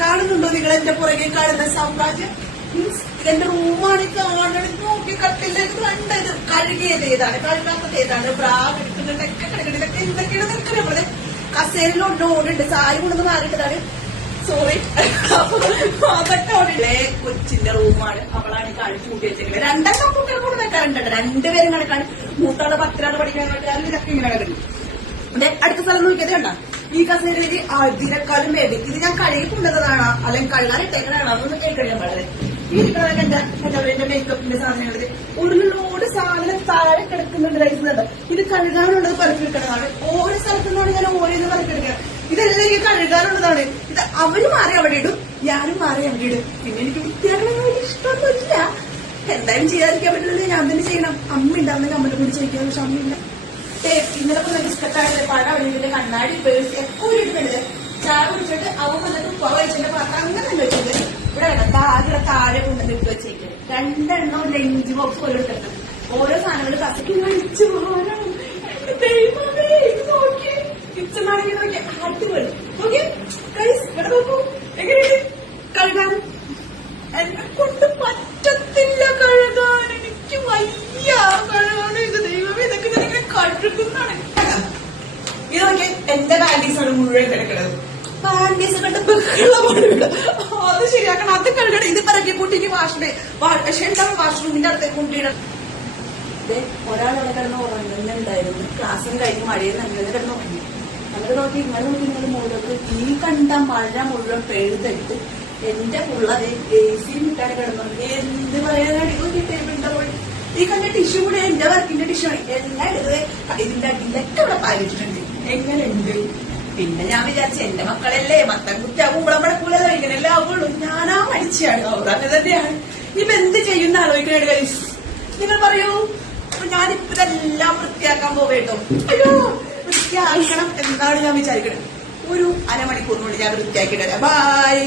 കാണുന്നുണ്ടോ നിങ്ങൾ എന്റെ പുറകെ കാണുന്ന സാമ്രാജ്യം? മീൻസ് ഇതെന്റെ റൂമാണ്. കാണണം, നോക്കി കട്ടിലേക്ക് കണ്ടത്. കഴുകിയത് ഏതാണ്, കഴുകാത്തത് ഏതാണ്, ബ്രാ എടുക്കുന്നുണ്ടൊക്കെ കിടക്കുന്നുണ്ടൊക്കെ എന്തൊക്കെയാണ് നിൽക്കുന്നത് നമ്മള്. കസേരയിലൊന്നും ഓടുണ്ട്, സാരി കൊണ്ടൊന്ന് മാറിയിട്ടതാണ്. സോറി. അതൊക്കെ ഓടില്ലേ. കൊച്ചിന്റെ റൂമാണ്. അവളാണ് കാണിച്ചു കൂട്ടി വെച്ചേക്കുന്നത്. രണ്ടെണ്ണം കുട്ടികൾ കൂടെ വെക്കാറുണ്ട്. രണ്ടുപേരും കണക്കാണ്. മൂത്താള് 10ാണ് പഠിക്കാൻ പറ്റാറ്. ഇതൊക്കെ ഇങ്ങനെ കിടക്കുന്നു. അടുത്ത സ്ഥലം നോക്കിയത് കണ്ട. ഈ കസേരയില് അതിനേക്കാളും വേദി. ഇത് ഞാൻ കഴുകി കൊണ്ടതാണോ അല്ലെങ്കിൽ കഴുകാൻ ഇട്ടേക്കണാണോ അതൊന്നും കേൾക്കാൻ പാടില്ല. ഈ എന്റെ മേക്കപ്പിന്റെ സാധനങ്ങളില് ഒരു ലോഡ് സാധനം താഴെ കിടക്കുന്നുണ്ട്. കഴിക്കുന്നുണ്ട്. ഇത് കഴുകാനുള്ളത് പറക്കി വെക്കണതാണ്. ഓരോ സ്ഥലത്തുനിന്നാണ് ഞാൻ ഓരോന്ന് പറക്കെടുക്കുക. ഇതെല്ലാം എനിക്ക് കഴുകാനുള്ളതാണ്. ഇത് അവര് മാറി അവിടെ ഇടും, ഞാനും മാറി അവിടെ ഇടും. പിന്നെ എനിക്ക് വൃത്തിയാക്കണം ഇഷ്ടമൊന്നുമില്ല. എന്തായാലും ചെയ്യാതിരിക്കാൻ പറ്റില്ല. ഞാൻ തന്നെ ചെയ്യണം. അമ്മ ഉണ്ടാവുന്നെങ്കിൽ അമ്മയുടെ കൂടി ചെയ്യിക്കാൻ. പക്ഷെ അമ്മയില്ല. ഇന്നലെ ബിസ്ക്കറ്റാണ് പഴം അവിടെ കണ്ണാടി പേഴ്സ് എപ്പോഴും ഇടുന്നുണ്ട്. ചായ കുടിച്ചിട്ട് അവൻ വന്നിട്ട് ഉപ്പ കഴിച്ചിട്ട് പാത്രം അങ്ങനെ തന്നെ വെച്ചത്. ഇവിടെ വേണ്ട ആകെ താഴെ കൊണ്ടുവന്ന് ഇട്ട് വെച്ചേക്കുന്നത്. 2 എണ്ണം ലഞ്ച് ബോക്സ് പോലെ ഇട്ടിട്ട് ഓരോ സാധനങ്ങൾ കസക്കി കഴിച്ചു പോകാനും. നോക്കി കിച്ചണാണെങ്കിൽ നോക്കിയ അടിപൊളി. നോക്കി ഇവിടെ നോക്കൂ എങ്ങനെയുണ്ട് കഴുകാൻ. എന്നെ കൊണ്ട് പറ്റത്തില്ല കഴുകാൻ. എനിക്ക് വയ്യ കഴുകാൻ. ഇത് ദൈവമേ ഇതൊക്കെ ഞാനിങ്ങനെ കഴുകുന്നാണ്. ഇത് നോക്കിയ എന്റെ പാൻറ്റീസാണ് മുഴുവൻ കിടക്കുന്നത്. പാൻറ്റീസ് കണ്ട് ബഹളമാണ്. അത് ശരിയാക്കണം, അത് കഴുകണം. ഇത് പിറകെ കൂട്ടിക്ക് പക്ഷെ ഉണ്ടാവും വാഷ്റൂമിന്റെ അടുത്തേക്ക് കൊണ്ടിടണം. ഒരാളവിടെ കിടന്ന് ഉറങ്ങുന്നുണ്ടായിരുന്നു. ക്ലാസ്സും കഴിഞ്ഞ് മഴയിൽ അങ്ങനെ കിടന്ന് ഉറങ്ങി. അങ്ങനെ നോക്കി ഇങ്ങനെ നോക്കി നിങ്ങൾ മുഴുവൻ ഈ കണ്ട മഴ മുഴുവൻ പെഴുതിട്ട് എന്റെ പിള്ളേരെ AC വിട്ടാണ് കിടന്നത്. എന്ത് പറയാനാണ്. ടേബിളിന്റെ പോയി ഈ കണ്ട ടിഷ്യൂ കൂടെ എന്റെ വർക്കിന്റെ ടിഷ്യൂ ആണ്. എല്ലാം എടുത്തത് ഇതിന്റെ അടിയിലൊക്കെ ഇവിടെ പാലിച്ചിട്ടുണ്ട്. എങ്ങനെയുണ്ട്? പിന്നെ ഞാൻ വിചാരിച്ചു എന്റെ മക്കളല്ലേ മത്തം കുറ്റാവും നമ്മളെപ്പോലെ ഇങ്ങനെയല്ലേ ആവുള്ളൂ. ഞാനാ മടിച്ചാണ്. അങ്ങനെ തന്നെയാണ്. ഇപ്പൊ എന്ത് ചെയ്യുന്ന ആലോചിക്കണേ ഗൈസ്, നിങ്ങൾ പറയൂ. ഞാനിപ്പോ ഇതെല്ലാം വൃത്തിയാക്കാൻ പോവേട്ടോ. അയ്യോ വൃത്തിയാക്കണം എന്നാണ് ഞാൻ വിചാരിക്കണത്. ഒരു അരമണിക്കൂറിനുള്ളിൽ ഞാൻ വൃത്തിയാക്കിയിട്ട് വരാം. ബൈ.